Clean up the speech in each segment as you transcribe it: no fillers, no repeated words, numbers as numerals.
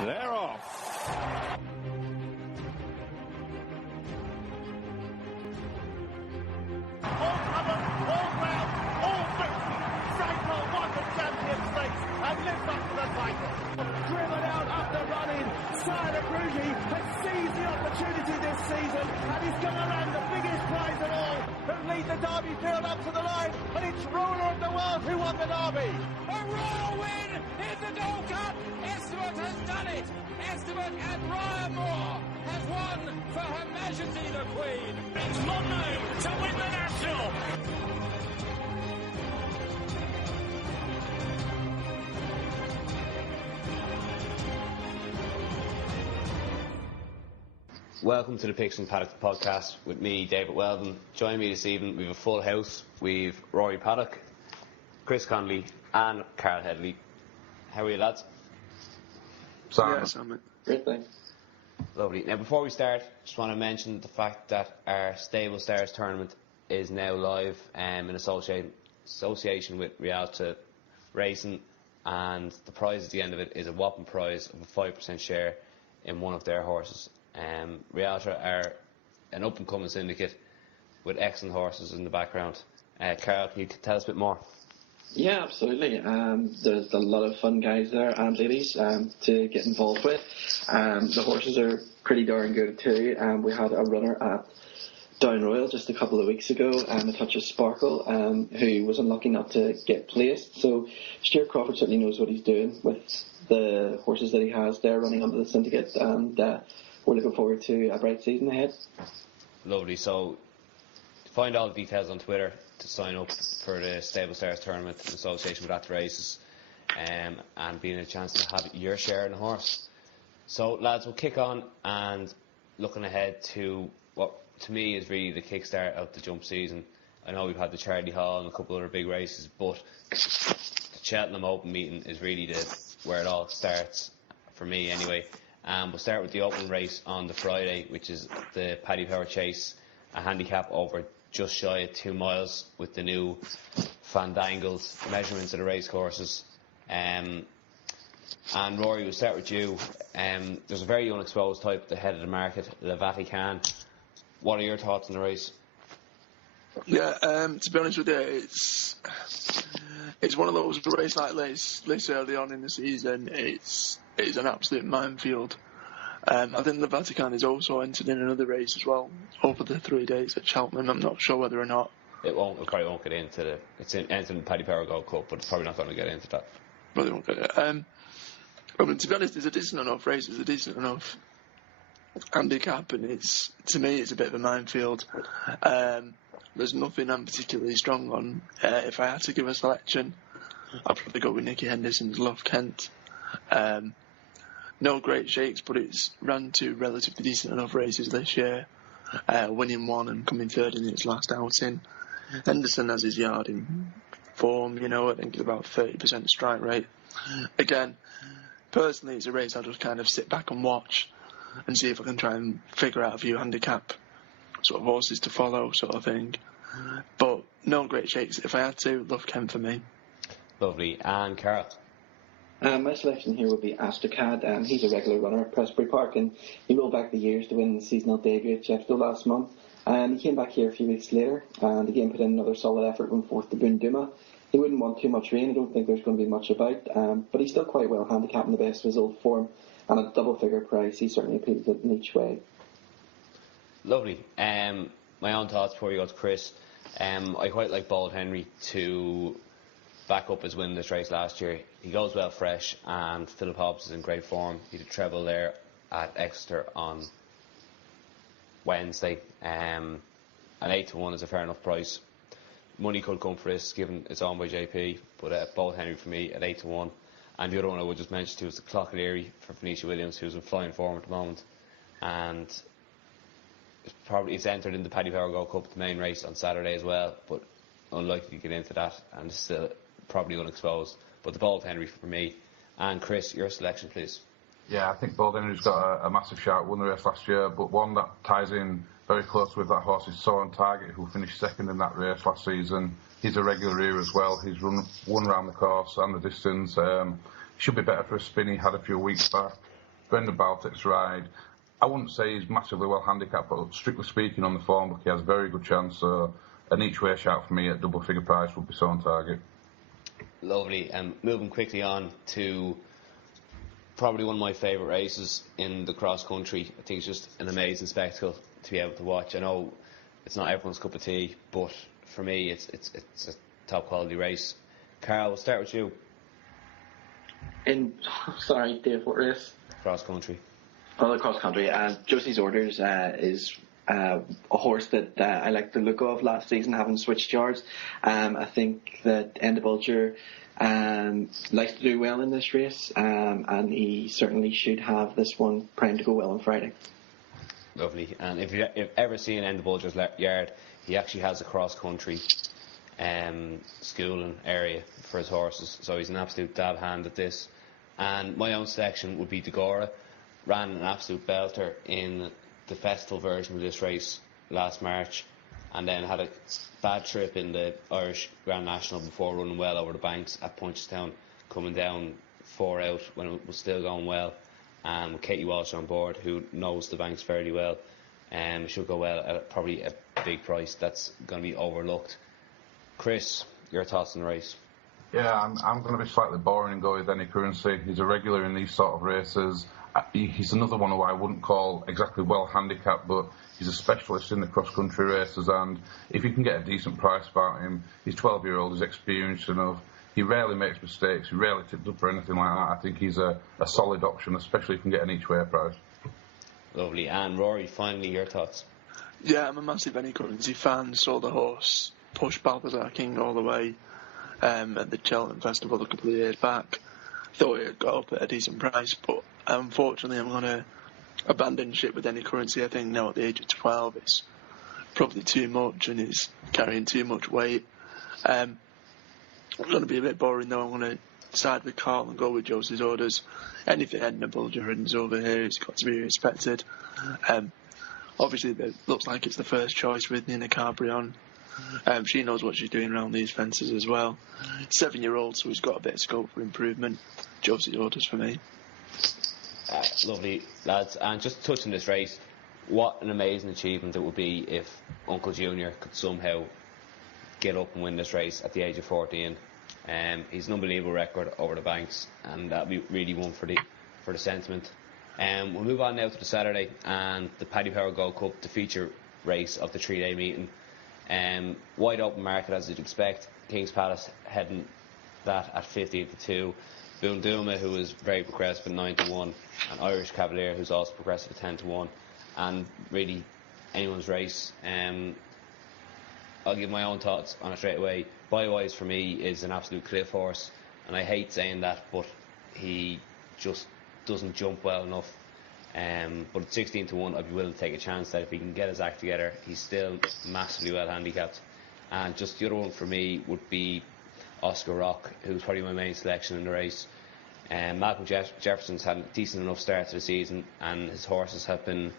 They're off. All covered, all round, all victory. Cycle won the Champions Race and lives up to the title. Driven out after running, Silent Rugy has seized the opportunity this season and he's going to land the biggest prize of all, who lead the Derby field up to the line, and it's ruler of the world who won the Derby. A royal win in the Gold Cup. Esteban has done it. Esteban and Ryan Moore has won for Her Majesty the Queen. It's Mondo to win the National. Welcome to the Picks and Paddock podcast with me, David Weldon. Joining me this evening, we have a full house. We've Rory Paddock, Chris Connolly and Carl Headley. How are you, lads? Sam. Great, thanks. Lovely. Now, before we start, just want to mention the fact that our Stable Stars tournament is now live in association with Realta Racing, and the prize at the end of it is a whopping prize of a 5% share in one of their horses. Realta are an up-and-coming syndicate with excellent horses in the background. Carl, can you tell us a bit more? Yeah, absolutely. There's a lot of fun guys there and ladies to get involved with. The horses are pretty darn good too. We had a runner at Down Royal just a couple of weeks ago, a touch of Sparkle, who was unlucky not to get placed. So Stuart Crawford certainly knows what he's doing with the horses that he has there running under the syndicate, and we're looking forward to a bright season ahead. Lovely. So find all the details on Twitter to sign up for the Stable Stars tournament in association with Realta Races, and being a chance to have your share in the horse. So lads, we'll kick on and looking ahead to what to me is really the kickstart of the jump season. I know we've had the Charlie Hall and a couple other big races, but the Cheltenham Open meeting is really where it all starts, for me anyway. We'll start with the opening race on the Friday, which is the Paddy Power Chase, a handicap over just shy of 2 miles with the new fandangled measurements of the race courses. And Rory, we'll start with you. There's a very unexposed type at the head of the market, Le Vatican. What are your thoughts on the race? Yeah, to be honest with you, it's one of those races like this early on in the season. It's an absolute minefield. I think the Vatican is also entered in another race as well over the 3 days at Cheltenham. I'm not sure whether or not. It probably won't get into entered in the Paddy Power Gold Cup, but it's probably not going to get into that. Probably won't get it. I mean, to be honest, it's a decent enough race. It's a decent enough handicap, and to me, it's a bit of a minefield. There's nothing I'm particularly strong on. If I had to give a selection, I'd probably go with Nicky Henderson's Love Kent. No great shakes, but it's ran 2 relatively decent enough races this year, winning 1 and coming 3rd in its last outing. Henderson has his yard in form, I think it's about 30% strike rate. Again, personally, it's a race I'll just kind of sit back and watch and see if I can try and figure out a few handicap sort of horses to follow sort of thing. But no great shakes. If I had to, Love Kent for me. Lovely. And Carol? My selection here would be Astracad. He's a regular runner at Presbury Park, and he rolled back the years to win the seasonal debut at Sheffield last month. He came back here a few weeks later and again put in another solid effort when fourth to Bunduma. He wouldn't want too much rain. I don't think there's going to be much about, but he's still quite well handicapped in the best of his old form, and at double figure price he certainly appeals it in each way. Lovely. My own thoughts before we go to Chris. I quite like Bald Henry to back up his win in this race last year. He goes well fresh, and Philip Hobbs is in great form. He did a treble there at Exeter on Wednesday. An 8-1 is a fair enough price. Money could come for this, given it's owned by JP, but Bald Henry for me at 8-1. And the other one I would just mention too is the Clockaleary for Phoenicia Williams, who's in flying form at the moment, and it's entered in the Paddy Power Gold Cup, the main race on Saturday as well, but unlikely to get into that, and still probably unexposed. But the Bald Henry for me. And Chris, your selection, please. Yeah, I think Bald Henry's got a massive shout. Won the race last year, but one that ties in very close with that horse is So On Target, who finished second in that race last season. He's a regular here as well. He's won round the course and the distance. Should be better for a spin. He had a few weeks back. Brendan Baltic's ride. I wouldn't say he's massively well handicapped, but strictly speaking on the form book, he has a very good chance. So an each way shout for me at double figure price would be so on target. Lovely. Moving quickly on to probably one of my favourite races in the cross country. I think it's just an amazing spectacle to be able to watch. I know it's not everyone's cup of tea, but for me it's a top quality race. Carl, we'll start with you. Sorry, Dave, what race? Cross country. Oh, the cross country. Josie's Orders is a horse that I like the look of last season, having switched yards. I think that Enda Bulger likes to do well in this race, and he certainly should have this one primed to go well on Friday. Lovely. And if you've ever seen Enda Bulger's yard, he actually has a cross country schooling area for his horses, so he's an absolute dab hand at this. And my own selection would be Degora. Ran an absolute belter in the festival version of this race last March, and then had a bad trip in the Irish Grand National before running well over the banks at Punchestown, coming down 4 out when it was still going well, and with Katie Walsh on board, who knows the banks fairly well, should go well at probably a big price that's going to be overlooked. Chris, your thoughts on the race? Yeah, I'm going to be slightly boring and go with any currency. He's a regular in these sort of races. He's another one who I wouldn't call exactly well handicapped, but he's a specialist in the cross-country races, and if you can get a decent price about him, he's 12-year-old, he's experienced enough, he rarely makes mistakes, he rarely tips up or anything like that. I think he's a solid option, especially if you can get an each-way price. Lovely. And Rory, finally, your thoughts? Yeah, I'm a massive any currency fan. Saw the horse push Balthazar King all the way at the Cheltenham Festival a couple of years back. Thought it got up at a decent price, but unfortunately I'm going to abandon ship with any currency. I think now at the age of 12 it's probably too much and he's carrying too much weight. I'm going to be a bit boring though. I'm going to side with Carl and go with Josie's Orders. Anything Edna Bulger runs over here, it's got to be respected. Obviously it looks like it's the first choice with Nina Carbrion. She knows what she's doing around these fences as well. 7-year-old, so he's got a bit of scope for improvement. Josie's Orders for me. Lovely, lads. And just touching this race, what an amazing achievement it would be if Uncle Junior could somehow get up and win this race at the age of 14. He's an unbelievable record over the banks, and that'd be really one for the sentiment. We'll move on now to the Saturday and the Paddy Power Gold Cup, the feature race of the 3-day meeting. Wide open market as you'd expect. King's Palace heading that at 15-2. Boonduma, who is very progressive at 9-1, and Irish Cavalier, who's also progressive at 10-1, and really anyone's race. I'll give my own thoughts on it straight away. Bywise for me is an absolute cliff horse, and I hate saying that, but he just doesn't jump well enough. But at 16-1, I'd be willing to take a chance that if he can get his act together, he's still massively well handicapped. And just the other one for me would be Oscar Rock, who's probably my main selection in the race. Malcolm Jefferson's had a decent enough start to the season, and his horses have been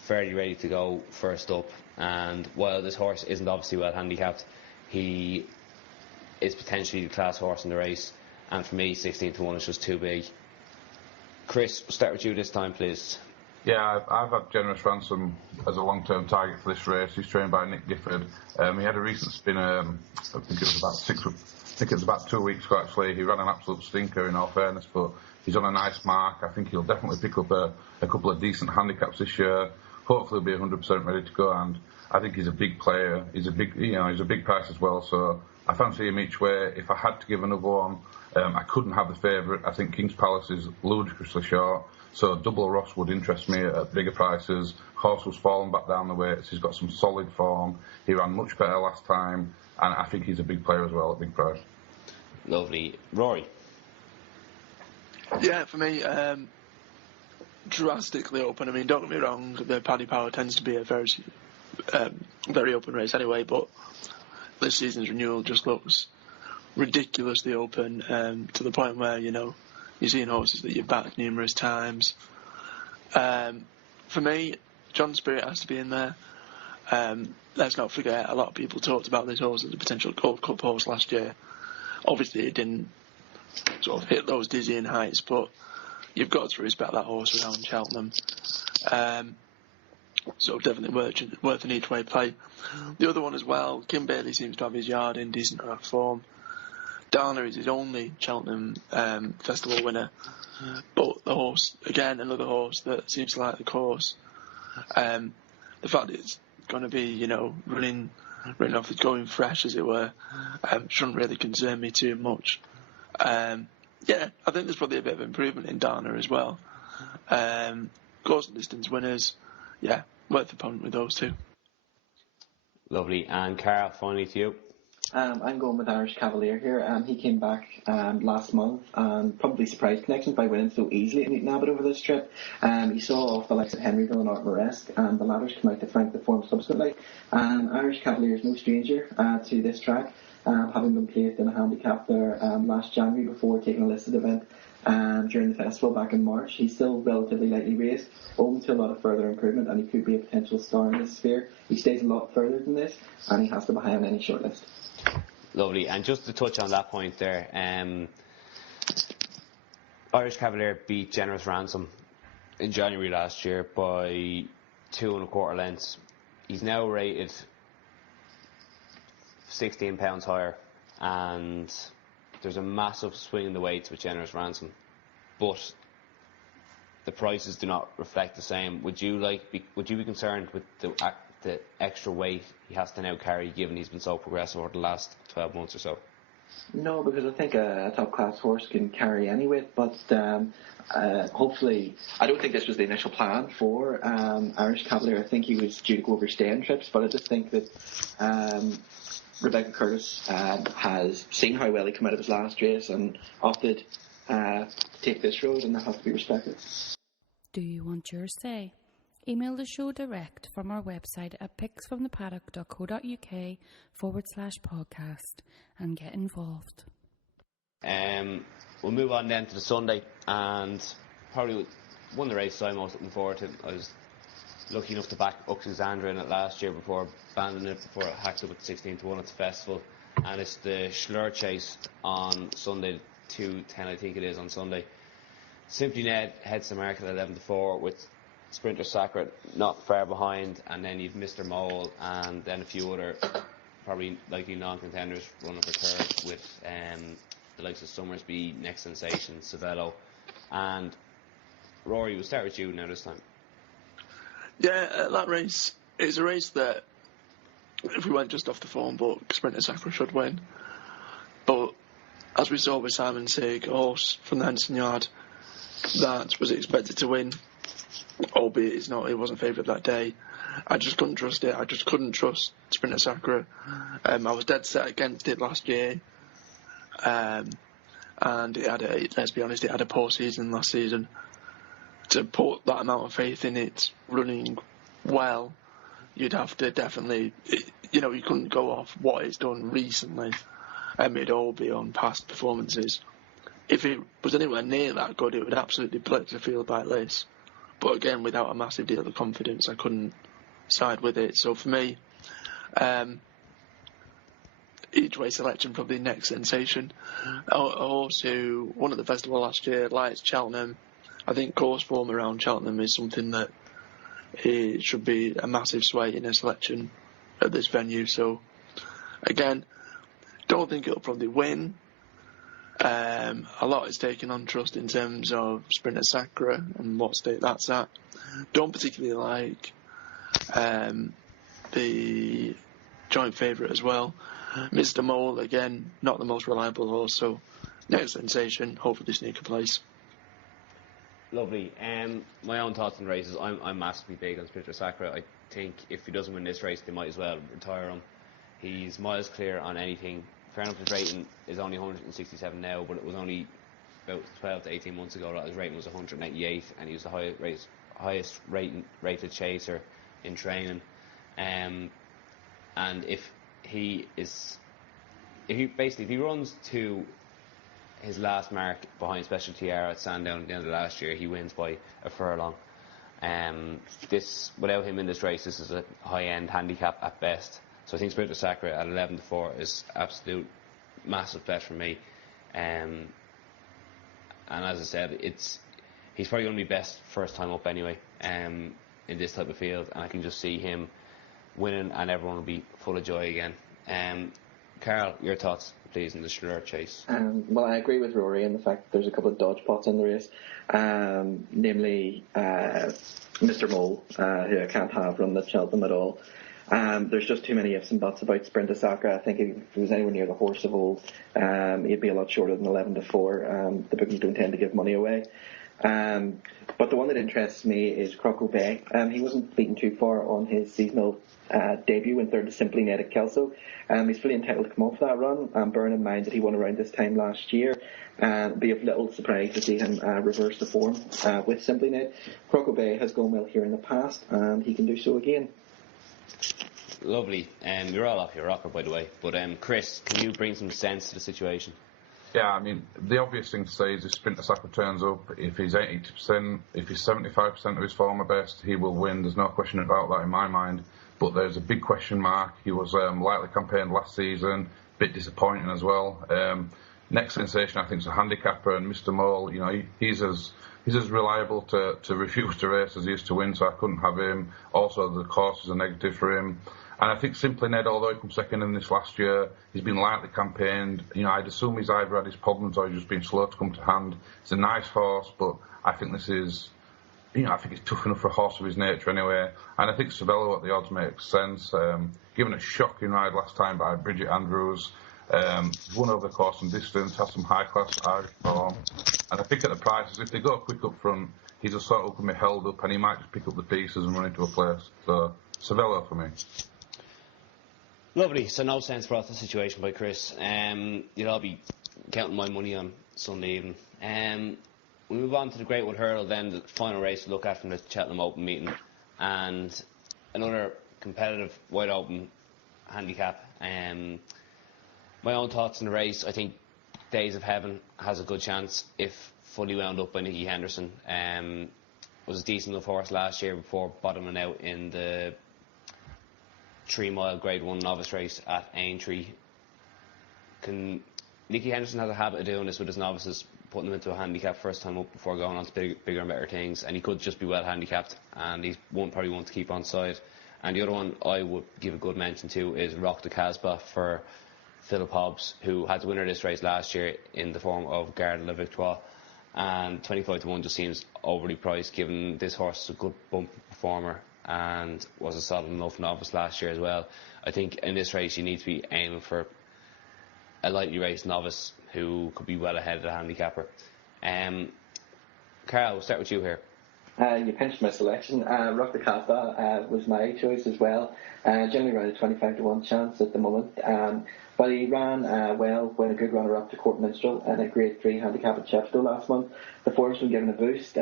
fairly ready to go first up. And while this horse isn't obviously well handicapped, he is potentially the class horse in the race. And for me, 16-1 is just too big. Chris, we'll start with you this time, please. Yeah, I've had Generous Ransom as a long-term target for this race. He's trained by Nick Gifford. He had a recent spin, I think it was about 2 weeks ago actually. He ran an absolute stinker in all fairness, but he's on a nice mark. I think he'll definitely pick up a couple of decent handicaps this year. Hopefully he'll be 100% ready to go, and I think he's a big player. He's a big price as well, so I fancy him each way. If I had to give another one, I couldn't have the favourite. I think King's Palace is ludicrously short, so Double Ross would interest me at bigger prices. Horse was falling back down the weights. He's got some solid form. He ran much better last time, and I think he's a big player as well at big price. Lovely. Rory? Yeah, for me, drastically open. I mean, don't get me wrong, the Paddy Power tends to be a very open race anyway, but this season's renewal just looks ridiculously open, to the point where, you're seeing horses that you've backed numerous times. For me, John Spirit has to be in there. Let's not forget, a lot of people talked about this horse as a potential Gold Cup horse last year. Obviously, it didn't sort of hit those dizzying heights, but you've got to respect that horse around Cheltenham. So definitely worth an each way play. The other one as well, Kim Bailey seems to have his yard in decent enough form. Dana is his only Cheltenham festival winner, but the horse, again, another horse that seems to like the course. The fact that it's going to be, running off, it's going fresh, as it were, shouldn't really concern me too much. I think there's probably a bit of improvement in Dana as well. Course and distance winners, worth the punt with those two. Lovely. And Carl, finally to you. I'm going with Irish Cavalier here. He came back last month and probably surprised connections by winning so easily at Newton Abbott over this trip. He saw off the likes of Henryville and Artmaresque, and the ladders come out to frank the form subsequently. Irish Cavalier is no stranger to this track, having been placed in a handicap there last January before taking a listed event during the festival back in March. He's still relatively lightly raced, open to a lot of further improvement, and he could be a potential star in this sphere. He stays a lot further than this, and he has to be high on any shortlist. Lovely. And just to touch on that point there, Irish Cavalier beat Generous Ransom in January last year by 2 1/4 lengths. He's now rated £16 higher, and there's a massive swing in the weights with Generous Ransom, but the prices do not reflect the same. Would you be concerned with the extra weight he has to now carry, given he's been so progressive over the last 12 months or so? No, because I think a top-class horse can carry any weight, but hopefully, I don't think this was the initial plan for Irish Cavalier. I think he was due to go over staying trips, but I just think that Rebecca Curtis has seen how well he came out of his last race and opted to take this road, and that has to be respected. Do you want your say? Email the show direct from our website at picksfromthepaddock.co.uk/podcast and get involved. We'll move on then to the Sunday, and probably one of the races I'm most looking forward to. I was lucky enough to back Uxusandra in it last year before abandoning it, before it hacked up at 16-1 at the festival, and it's the Schlur Chase on Sunday, 2:10 I think it is on Sunday. Simply Ned heads to market at 11-4 with Sprinter Sacre not far behind, and then you've Mr. Mole and then a few other probably likely non-contenders running for third, with the likes of Summersby, Next Sensation, Savello, and Rory. We'll start with you now this time. That race is a race that, if we went just off the form book, Sprinter Sacre should win. But as we saw with Simon Sigg, a horse from the Henson Yard that was expected to win, albeit it wasn't favoured that day. I just couldn't trust it. I just couldn't trust Sprinter Sacre. I was dead set against it last year. And let's be honest, it had a poor season last season. To put that amount of faith in it running well, you'd have to definitely, you couldn't go off what it's done recently. It'd all be on past performances. If it was anywhere near that good, it would absolutely blitz the field by Lace. But again, without a massive deal of confidence, I couldn't side with it. So for me, each way selection, probably Next Sensation. A horse who won at the festival last year, likes Cheltenham. I think course form around Cheltenham is something that it should be a massive sway in a selection at this venue. So again, don't think it'll probably win. A lot is taken on trust in terms of Sprinter Sacre and what state that's at. Don't particularly like the joint favourite as well. Mr. Mole, again, not the most reliable horse, so Next Sensation, hopefully sneak a place. Lovely. My own thoughts on races, I'm massively big on Sprinter Sacre. I think if he doesn't win this race, they might as well retire him. He's miles clear on anything. Fair enough, his rating is only 167 now, but it was only about 12 to 18 months ago that his rating was 188, and he was the highest rated chaser in training. And if he runs to his last mark behind Special Tiara at Sandown at the end of last year, he wins by a furlong. Without him in this race, this is a high-end handicap at best. So I think Sprinter Sacre at 11-4 is absolute massive bet for me. And as I said, he's probably going to be best first time up anyway in this type of field, and I can just see him winning and everyone will be full of joy again. Carl, your thoughts please in the Schroeder chase? Well, I agree with Rory in the fact that there's a couple of dodge pots in the race, namely Mr. Mole, who I can't have run the Cheltenham at all. There's just too many ifs and buts about Sprint Osaka. I think if he was anywhere near the horse of old, he'd be a lot shorter than 11-4. The bookies don't tend to give money away. But the one that interests me is Croco Bay. He wasn't beaten too far on his seasonal debut in third to Simply Ned at Kelso. He's fully entitled to come off that run, bearing in mind that he won around this time last year. Be of little surprise to see him reverse the form with Simply Ned. Croco Bay has gone well here in the past, and he can do so again. Lovely. You're all off your rocker, by the way. But Chris, can you bring some sense to the situation? Yeah, I mean, the obvious thing to say is if Sprint Osaka turns up, if he's 80%, if he's 75% of his former best, he will win. There's no question about that in my mind. But there's a big question mark. He was lightly campaigned last season, a bit disappointing as well. Next sensation, I think, is a handicapper, and Mr. Mole, he's as reliable to refuse to race as he is to win, so I couldn't have him. Also, the course is a negative for him. And I think Simply Ned, although he come second in this last year, he's been lightly campaigned. I'd assume he's either had his problems or he's just been slow to come to hand. It's a nice horse, but I think this is, I think it's tough enough for a horse of his nature anyway. And I think Savello at the odds makes sense. Given a shocking ride last time by Bridget Andrews, won over the course and distance, has some high-class Irish form. And I think at the prices, if they go quick up front, he's a sort of going to be held up and he might just pick up the pieces and run into a place. So, Savello for me. Lovely. So no sense brought to the situation by Chris. You'll all be counting my money on Sunday evening. We move on to the Great Wood Hurdle, then the final race to look at from the Cheltenham Open meeting, and another competitive wide open handicap. My own thoughts on the race: I think Days of Heaven has a good chance if fully wound up by Nicky Henderson. Was a decent enough horse last year before bottoming out in the 3 mile Grade 1 novice race at Aintree. Nicky Henderson has a habit of doing this with his novices, putting them into a handicap first time up before going on to bigger and better things, and he could just be well handicapped, and he's probably one to keep on side. And the other one I would give a good mention to is Rock de Casbah for Philip Hobbs, who had the winner of this race last year in the form of Garde la Victoire, and 25-1 just seems overly priced given this horse is a good bump performer and was a solid enough novice last year as well. I think in this race you need to be aiming for a lightly raced novice who could be well ahead of the handicapper. Carl, we'll start with you here. You pinched my selection. Rock de Casbah was my choice as well. Generally around a 25-1 chance at the moment. But he ran well, went a good runner-up to Court Minstrel and a Grade 3 handicap at Chepstow last month. The form's been given a boost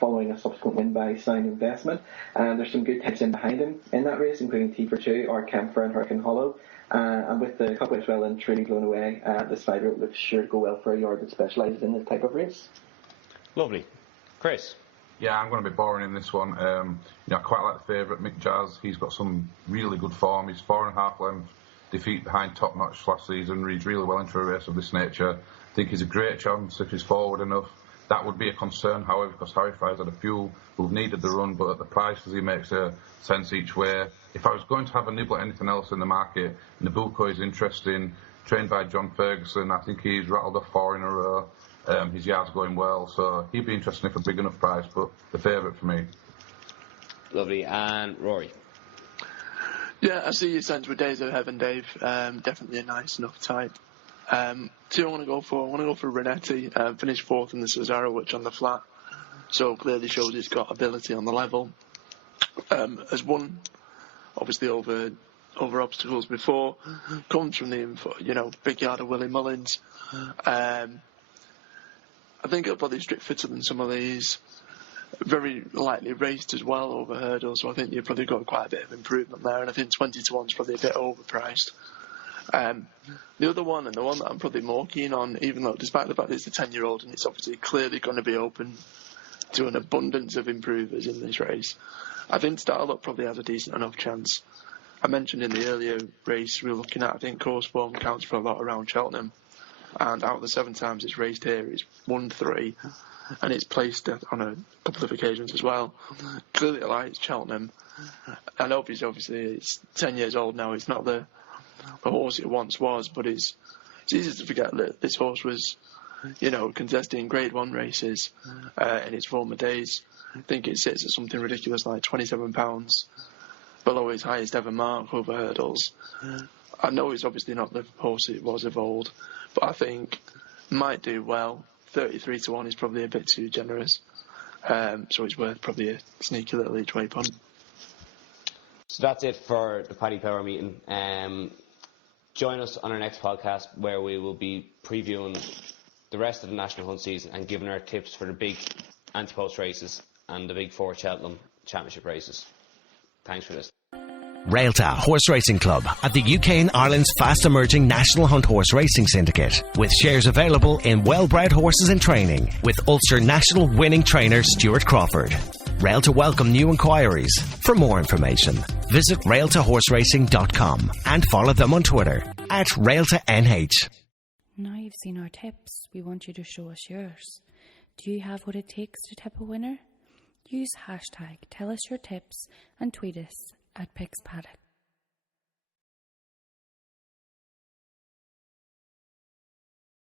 following a subsequent win by Sound Investment. There's some good types in behind him in that race, including T4 2, or Kempfer and Hurricane Hollow. And with the couple as well and Truly Blown Away, this fighter looks sure to go well for a yard that specialises in this type of race. Lovely. Chris? Yeah, I'm going to be boring in this one. I quite like the favourite, Mick Jazz. He's got some really good form. He's 4.5 length defeat behind Top Notch last season. Reads really well into a race of this nature. I think he's a great chance if he's forward enough. That would be a concern, however, because Harry Fry's had a few who've needed the run, but at the prices he makes sense each way. If I was going to have a nibble at anything else in the market, Nabucco is interesting. Trained by John Ferguson, I think he's rattled off 4 in a row. His yard's going well, so he'd be interesting if a big enough price, but the favourite for me. Lovely. And Rory? Yeah, I see your sense with Days of Heaven, Dave. Definitely a nice enough type. Two I want to go for Renetti. Finished 4th in the Cesaro, which on the flat, so clearly shows he's got ability on the level. Has won, obviously, over obstacles before. Comes from the big yard of Willie Mullins. I think it'll probably strip fitter than some of these. Very lightly raced as well over hurdles, so I think you've probably got quite a bit of improvement there, and I think 20-1 is probably a bit overpriced. The other one, and the one that I'm probably more keen on, even though despite the fact that it's a 10-year-old and it's obviously clearly going to be open to an abundance of improvers in this race, I think Starlock probably has a decent enough chance. I mentioned in the earlier race we were looking at, I think course form counts for a lot around Cheltenham. and out of the 7 times it's raced here, it's won 3, and it's placed on a couple of occasions as well. Clearly, it likes Cheltenham, and obviously it's 10 years old now. It's not the horse it once was, but it's easy to forget that this horse was, contesting Grade 1 races in its former days. I think it sits at something ridiculous like £27 below its highest ever mark over hurdles. I know it's obviously not the horse it was of old, but I think might do well. 33 to 1 is probably a bit too generous, so it's worth probably a sneaky little each way punt. So that's it for the Paddy Power meeting. Join us on our next podcast where we will be previewing the rest of the National Hunt season and giving our tips for the big anti-post races and the big 4 Cheltenham Championship races. Thanks for this. Realta Horse Racing Club at the UK and Ireland's fast emerging National Hunt Horse Racing Syndicate, with shares available in well-bred horses in training, with Ulster National winning trainer Stuart Crawford. Realta welcome new inquiries. For more information, visit realtaHorseRacing.com and follow them on Twitter at RealtaNH. Now you've seen our tips, we want you to show us yours. Do you have what it takes to tip a winner? Use hashtag tell us your tips and tweet us at PixPaddock.